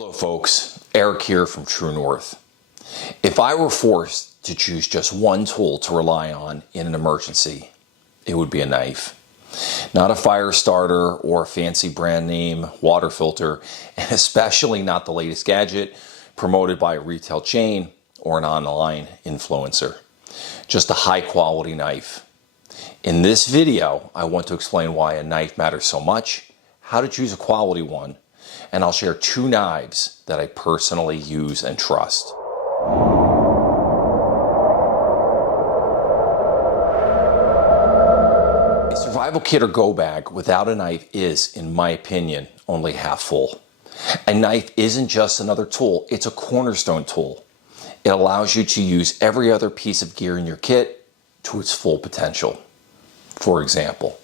Hello folks, Eric here from True North. If I were forced to choose just one tool to rely on in an emergency, it would be a knife. Not a fire starter or a fancy brand name water filter, and especially not the latest gadget promoted by a retail chain or an online influencer. Just a high quality knife. In this video, I want to explain why a knife matters so much, how to choose a quality one, and I'll share 2 knives that I personally use and trust. A survival kit or go bag without a knife is, in my opinion, only half full. A knife isn't just another tool, it's a cornerstone tool. It allows you to use every other piece of gear in your kit to its full potential. For example,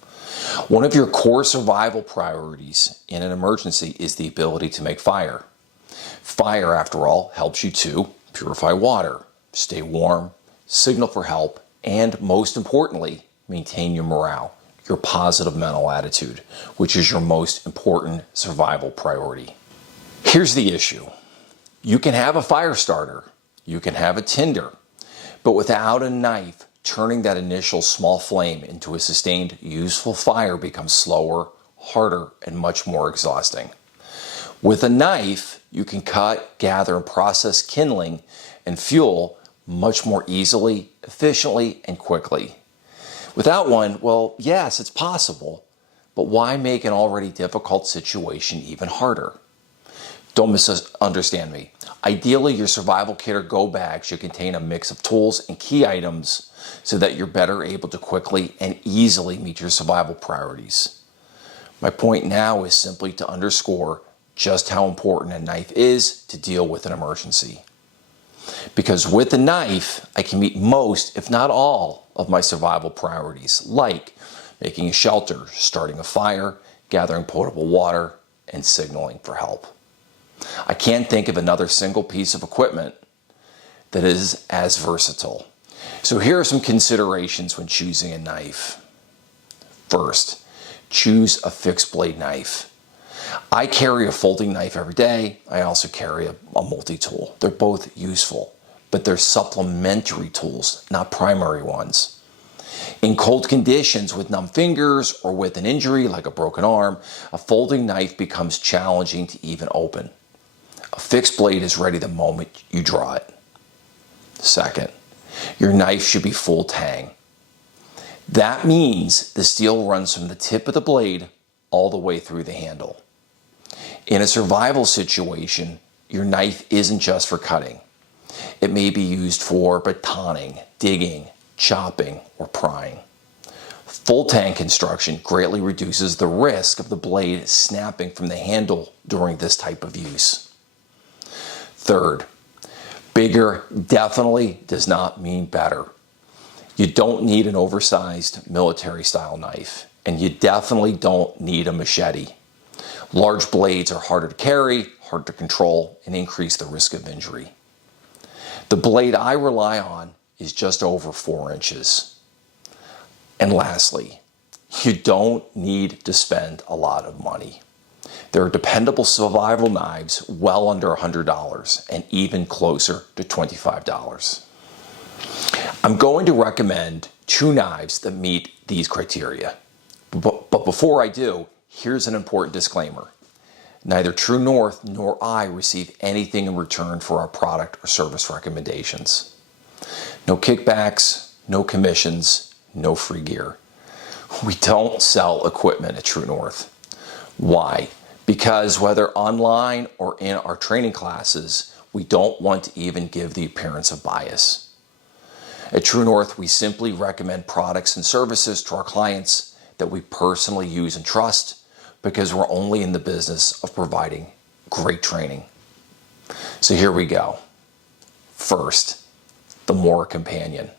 one of your core survival priorities in an emergency is the ability to make fire. Fire, after all, helps you to purify water, stay warm, signal for help, and most importantly, maintain your morale, your positive mental attitude, which is your most important survival priority. Here's the issue. You can have a fire starter, you can have a tinder, but without a knife, turning that initial small flame into a sustained, useful fire becomes slower, harder, and much more exhausting. With a knife, you can cut, gather, and process kindling and fuel much more easily, efficiently, and quickly. Without one, well, yes, it's possible, but why make an already difficult situation even harder? Don't misunderstand me. Ideally, your survival kit or go bag should contain a mix of tools and key items so that you're better able to quickly and easily meet your survival priorities. My point now is simply to underscore just how important a knife is to deal with an emergency. Because with a knife, I can meet most, if not all, of my survival priorities, like making a shelter, starting a fire, gathering potable water, and signaling for help. I can't think of another single piece of equipment that is as versatile. So here are some considerations when choosing a knife. First, choose a fixed blade knife. I carry a folding knife every day. I also carry a multi-tool. They're both useful, but they're supplementary tools, not primary ones. In cold conditions with numb fingers or with an injury like a broken arm, a folding knife becomes challenging to even open. A fixed blade is ready the moment you draw it. Second, your knife should be full tang. That means the steel runs from the tip of the blade all the way through the handle. In a survival situation, your knife isn't just for cutting. It may be used for batoning, digging, chopping, or prying. Full tang construction greatly reduces the risk of the blade snapping from the handle during this type of use. Third, bigger definitely does not mean better. You don't need an oversized military-style knife, and you definitely don't need a machete. Large blades are harder to carry, hard to control, and increase the risk of injury. The blade I rely on is just over 4 inches. And lastly, you don't need to spend a lot of money. There are dependable survival knives well under $100 and even closer to $25. I'm going to recommend 2 knives that meet these criteria. But before I do, here's an important disclaimer. Neither True North nor I receive anything in return for our product or service recommendations. No kickbacks, no commissions, no free gear. We don't sell equipment at True North. Why? Because whether online or in our training classes, we don't want to even give the appearance of bias. At True North, we simply recommend products and services to our clients that we personally use and trust because we're only in the business of providing great training. So here we go. First, the Mora Companion.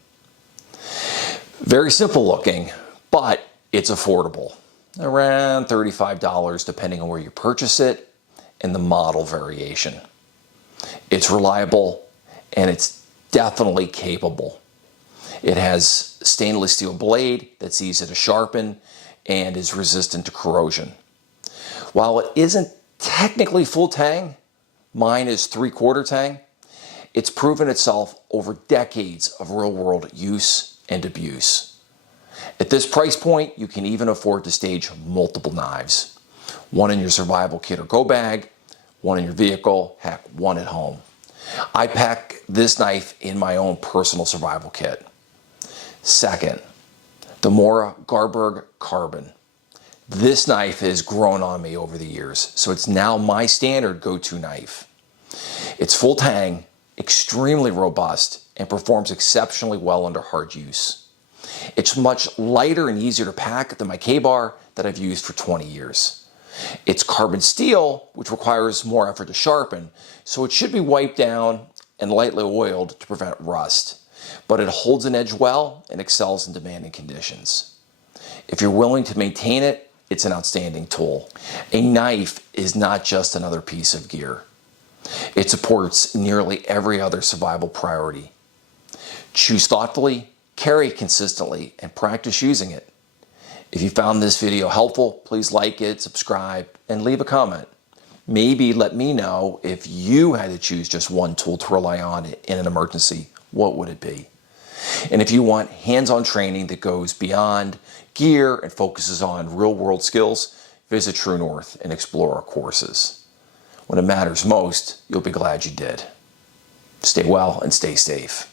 Very simple looking, but it's affordable. Around $35 depending on where you purchase it and the model variation. It's reliable and it's definitely capable. It has stainless steel blade that's easy to sharpen and is resistant to corrosion. While it isn't technically full tang, Mine is 3/4 tang. It's proven itself over decades of real-world use and abuse. At this price point, you can even afford to stage multiple knives. One in your survival kit or go bag, one in your vehicle, heck, one at home. I pack this knife in my own personal survival kit. Second, the Mora Garberg Carbon. This knife has grown on me over the years, so it's now my standard go-to knife. It's full tang, extremely robust, and performs exceptionally well under hard use. It's much lighter and easier to pack than my K-Bar that I've used for 20 years. It's carbon steel, which requires more effort to sharpen, so it should be wiped down and lightly oiled to prevent rust. But it holds an edge well and excels in demanding conditions. If you're willing to maintain it, it's an outstanding tool. A knife is not just another piece of gear. It supports nearly every other survival priority. Choose thoughtfully, carry it consistently, and practice using it. If you found this video helpful, please like it, subscribe, and leave a comment. Maybe let me know if you had to choose just one tool to rely on in an emergency, what would it be? And if you want hands-on training that goes beyond gear and focuses on real-world skills, visit True North and explore our courses. When it matters most, you'll be glad you did. Stay well and stay safe.